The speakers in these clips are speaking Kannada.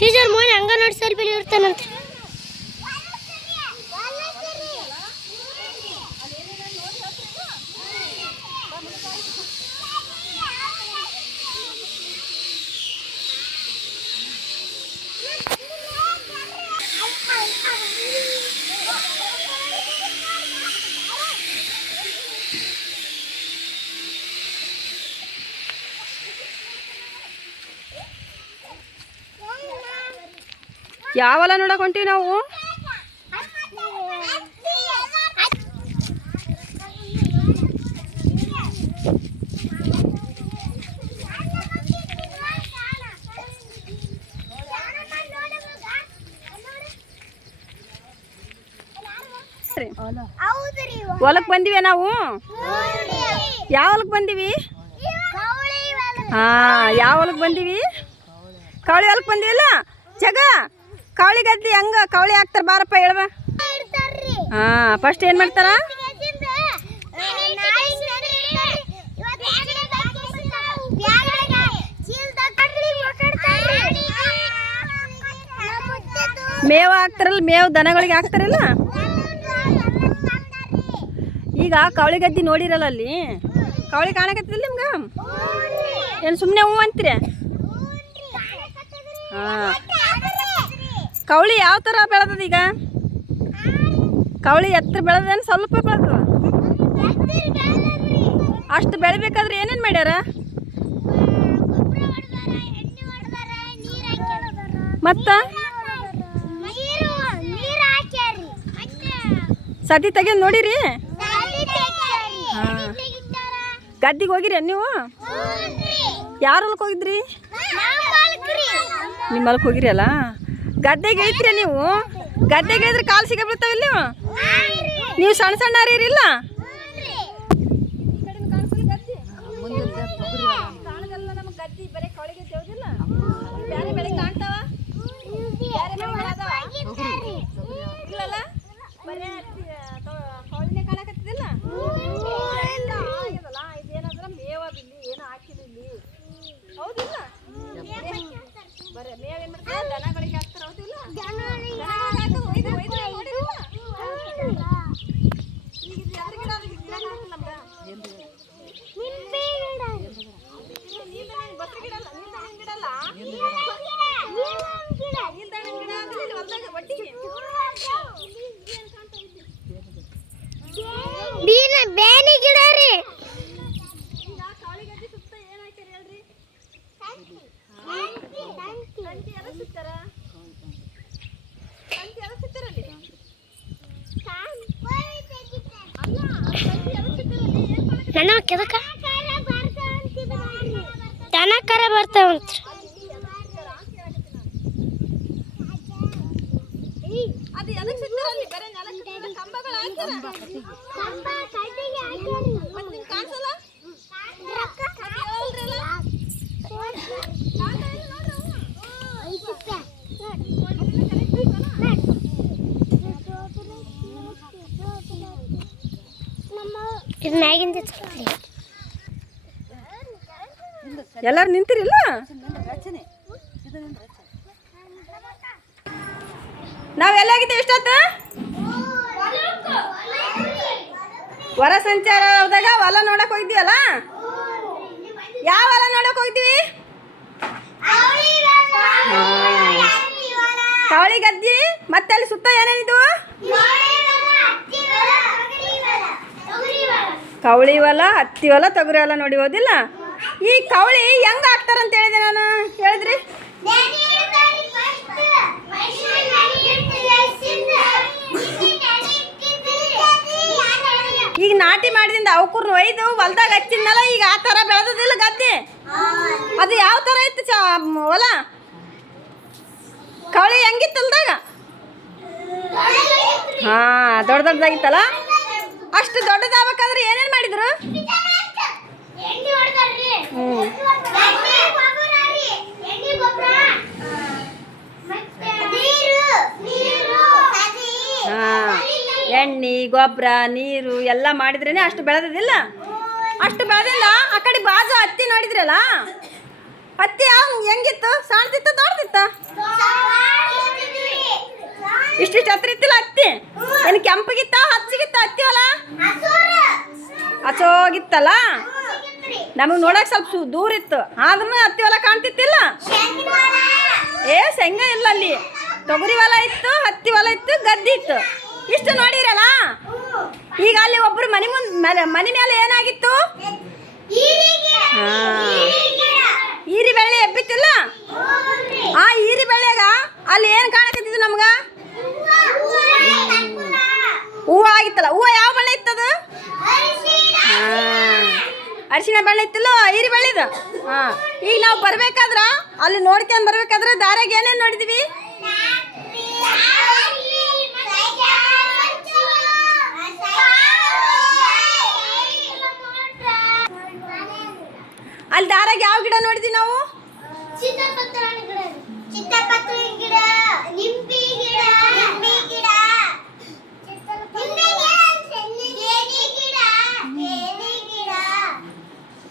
ಟೀಚರ್ ಮೋನಿ ಅಂಗನವಾಡಿ ಸೆಲ್ಫಿಲಿ ಇರ್ತಾನಂತೆ. ಯಾವಲ್ಲ ನೋಡಕ್ ಹೊಂಟಿವಿ ನಾವು? ಹೊಲಕ್ ಬಂದಿವಿ ನಾವು? ಯಾವ ಹೊಲಕ್ ಬಂದಿವಿ? ಹಾ, ಯಾವ ಹೊಲಕ್ ಬಂದಿವಿ? ಕವಳಿ ಹೊಲಕ್ ಬಂದಿವಿಲ್ಲ? ಜಗ? ಕವಳಿ ಗದ್ದಿ ಹಂಗ ಕವಳಿ ಹಾಕ್ತಾರ ಬಾರಪ್ಪ ಹೇಳ್ಬ. ಹಾ ಫಸ್ಟ್ ಏನ್ ಮಾಡ್ತಾರ? ಮೇವು ಹಾಕ್ತಾರಲ್ಲ ಮೇವು ದನಗಳಿಗೆ ಹಾಕ್ತಾರಲ್ಲ? ಈಗ ಕವಳಿ ಗದ್ದಿ ನೋಡಿರಲ್ಲ ಅಲ್ಲಿ? ಕವಳಿ ಕಾಣಕತ್ತಿಲ್ಲ ನಿಮ್ಗೆ? ಏನು ಸುಮ್ಮನೆ ಹೂವು ಅಂತೀರ? ಹಾಂ. ಕವಳಿ ಯಾವ ಥರ ಬೆಳೆದದ ಈಗ? ಕವಳಿ ಎತ್ತರ ಬೆಳೆದೇನು ಸ್ವಲ್ಪ ಬೆಳೆದದ? ಅಷ್ಟು ಬೆಳಿಬೇಕಾದ್ರೆ ಏನೇನು ಮಾಡ್ಯಾರ? ಮತ್ತ? ಸದಿ ತೆಗೆದು ನೋಡಿರಿ? ಗದ್ದಿಗೆ ಹೋಗಿರಿ ನೀವು? ಯಾರ ಹೊಲಕ್ಕೆ ಹೋಗಿದ್ರಿ? ನಿಮ್ಮ ಹೊಲಕ್ಕೆ ಹೋಗಿರಿ ಅಲ್ಲ? ಗದ್ದೆಗೆ ಐತ್ರಿ ನೀವು? ಗದ್ದೆಗೆ ಇಳಿದ್ರೆ ಕಾಲು ಸಿಗ ಬೀಳ್ತಾವಿಲ್ಲ ನೀವು ನೀವು ಸಣ್ಣ ಸಣ್ಣ ಬೆಳೆ ಇಲ್ಲಲ್ಲ ಬರೇ ಕವಳಿನೇ ಕಾಣಕತ್ತಿದಿಲ್ಲ ಆಗ್ಯದಲ್ಲ ಇದೇನಂದ್ರ ಮೇವದ ಇಲ್ಲಿ ಏನು ಹಾಕಿಲ್ಲ ಇಲ್ಲಿ ಹೌದಿಲ್ಲ ಬರೇ ಮೇವ್ ಏನ್ ಮಾಡ್ತಾರೆ ದನಗಳಿಗೆ ಹಾಕ್ತಾರ ಹೌದಿಲ್ಲ ದನಗಳಿಗೆ ಹಾಕೋದು ಒಯ್ದು ಒಯ್ದು ನೋಡಿರಲ್ಲ ಈಗ ಇದು ಎದ್ರ ಗಿಡ ಅದು ಗಿಡ ಕಾಣುತ್ತಲ್ಲ ನಮ್ಗೆ ನೀಲ್ದಣ್ಣಿನ ಬಸ್ರ ಗಿಡ ಅಲ್ಲ ನೀಲ್ದಣ್ಣಿನ ಗಿಡ ಅಲ್ಲ ನೀಲ್ದಣ್ಣಿನ ಗಿಡ ಅಂದ್ರೆ ಇಲ್ಲಿ ಹೊಲ್ದಾಗ ಒಟ್ಟಿಗೆ ಬೇನಿ ಗಿಡ ರೀ ಈಗ ಕಾಳಿ ಗದ್ದೆ ಸುತ್ತ ಏನ್ ಹಾಕ್ಯಾರ ಹೇಳ್ರಿ ತಂತಿ ಎದಕ್ ಸುತ್ತಾರ ತಂತಿ ಎದಕ್ ಸುತ್ತಾರ ಅಲ್ಲಿ ಅಲ್ಲ ತಂತಿ ಎದಕ್ ಮಾಡಕ್ ನನ್ನ ಕೆದಕ? ದನ ಕರ ಬರ್ತಾವಂತ ಅದು ಸುತ್ತಾರ ಅಲ್ಲಿ ಬರೇ ಕಂಬಗಳು ಮತ್ತ್. ಇದು ಮ್ಯಾಗಿಂದ ಎಲ್ಲಾರು ನಿಂತಿರಿಲ್ಲ? ನಾವ್ ಎಲ್ಲಾಗಿದ್ದೀವಿ ಇಷ್ಟೊತ್ತು? ಹೊರ ಸಂಚಾರ ಹೋದಾಗ ಹೊಲ ನೋಡಕ್ ಹೋಗಿದ್ವಿಯಲ್ಲ ಯಾವ ಹೊಲ ನೋಡಕ್ ಹೋಗಿದ್ವಿ ಕವಳಿ ಗದ್ದಿ ಮತ್ತೆ ಅಲ್ಲಿ ಸುತ್ತ ಏನೇನಿದ್ವು? ಕವಳಿ ಹೊಲ, ಹತ್ತಿ ಹೊಲ, ತೊಗರಿ ಹೊಲ ನೋಡಿ ಹೋದಿಲ್ಲ ಈ ಕವಳಿ ಹೆಂಗ್ ಅವಕೂರ್ನ ಒಯ್ದು ಹೊಲ್ದಾಗ ಹಚ್ಚಿದ್ನಲ್ಲ, ಈಗ ಆ ಥರ ಬೆಳೆದಿಲ್ಲ ಗದ್ದೆ. ಅದು ಯಾವ ಥರ ಇತ್ತು ಚ, ಹೊಲ? ಕವಳಿ ಹೆಂಗಿತ್ತು ಹೊಲ್ದಾಗ? ಹಾ, ದೊಡ್ಡ ದೊಡ್ಡದಾಗಿತ್ತಲ್ಲ? ಅಷ್ಟು ದೊಡ್ಡದಾಗಬೇಕಾದ್ರೆ ಏನೇನು ಮಾಡಿದ್ರು? ಹ್ಮ್. ಎಣ್ಣೆ ಗೊಬ್ಬರ ನೀರು ಎಲ್ಲ ಮಾಡಿದ್ರೇನೆ ಅಷ್ಟು ಬೆಳೆದಿಲ್ಲ ಅಷ್ಟು ಬೆಳೆದಿಲ್ಲ. ಆ ಕಡೆ ಬಾಜು ಹತ್ತಿ ನೋಡಿದ್ರಲ್ಲ? ಹತ್ತಿ ಯಾವ ಹೆಂಗಿತ್ತು? ಸಣ್ಣದಿತ್ತ ದೊಡ್ಡದಿತ್ತ? ಇಷ್ಟು ಹತ್ತಿರ ಇತ್ತಿಲ್ಲ ಹತ್ತಿ. ಏನು ಕೆಂಪಗಿತ್ತ ಹಚ್ಚಿಗಿತ್ತ ಹತ್ತಿ ಹೊಲ? ಹಚ್ಚೋಗಿತ್ತಲ್ಲ? ನಮಗೆ ನೋಡಕ್ ಸ್ವಲ್ಪ ದೂರ ಇತ್ತು. ಆದ್ರೂ ಹತ್ತಿ ಹೊಲ ಕಾಣ್ತಿತ್ತಿಲ್ಲ. ಏ ಸೆಂಗ ಇಲ್ಲ ಅಲ್ಲಿ ತೊಗರಿ ಹೊಲ ಇತ್ತು ಹತ್ತಿ ಹೊಲ ಇತ್ತು ಗದ್ದೆ ಇತ್ತು. ಇಷ್ಟು ನೋಡಿರಲ್ಲ? ಈಗ ಅಲ್ಲಿ ಒಬ್ರು ಮನೆ ಮುಂದೆ ಮನೆ ಮೇಲೆ ಏನಾಗಿತ್ತು. ಈರಿ ಬೆಳ್ಳಿ ಎಬ್ಬಿತ್ತಿಲ್ಲ? ಆ ಈರಿ ಬೆಳ್ಳಿಯಾಗ ಅಲ್ಲಿ ಏನು ಕಾಣಕತ್ತಿದ್ದು ನಮ್ಗ? ಹೂವು ಆಗಿತ್ತಲ್ಲ. ಹೂವು ಯಾವ ಬಳ್ಳಿ ಇತ್ತದು? ಅರಿಶಿನ ಬೆಳ್ಳಿ ಇತ್ತಿಲ್ಲ ಈರಿ ಬೆಳ್ಳಿದ? ಹಾ. ಈಗ ನಾವು ಬರ್ಬೇಕಾದ್ರ ಅಲ್ಲಿ ನೋಡ್ಕೊಂಡ್ ಬರ್ಬೇಕಾದ್ರೆ ದಾರ್ಯಾಗ ಏನೇನು ನೋಡಿದ್ವಿ? ಅಲ್ಲಿ ದಾರ್ಯಾಗ ಯಾವ ಗಿಡ ನೋಡಿದ್ವಿ ನಾವು?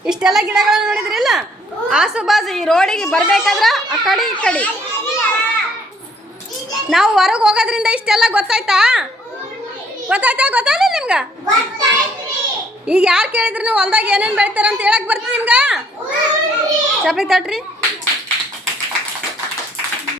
ಇಷ್ಟೆಲ್ಲ ಗಿಡಗಳನ್ನ ನೋಡಿದ್ರಿಲ್ಲ ಆಸು ಬಾಜು ಈ ರೋಡಿಗೆ ಬರ್ಬೇಕಾದ್ರ ಆ ಕಡೆ ಈ ಕಡೆ. ನಾವು ಹೊರಗೆ ಹೋಗೋದ್ರಿಂದ ಇಷ್ಟೆಲ್ಲ ಗೊತ್ತಾಯ್ತಾ? ಗೊತ್ತಾಯ್ತಾ? ಗೊತ್ತಾಗಲಿಲ್ಲ ನಿಮ್ಗ? ಈಗ ಯಾರು ಕೇಳಿದ್ರು ಹೊಲ್ದಾಗ ಏನೇನು ಬೆಳಿತಾರ ಅಂತ ಹೇಳಕ್ ಬರ್ತದೆ ನಿಮ್ಗ? ಚಪ್ಲಿ ತಟ್ರಿ?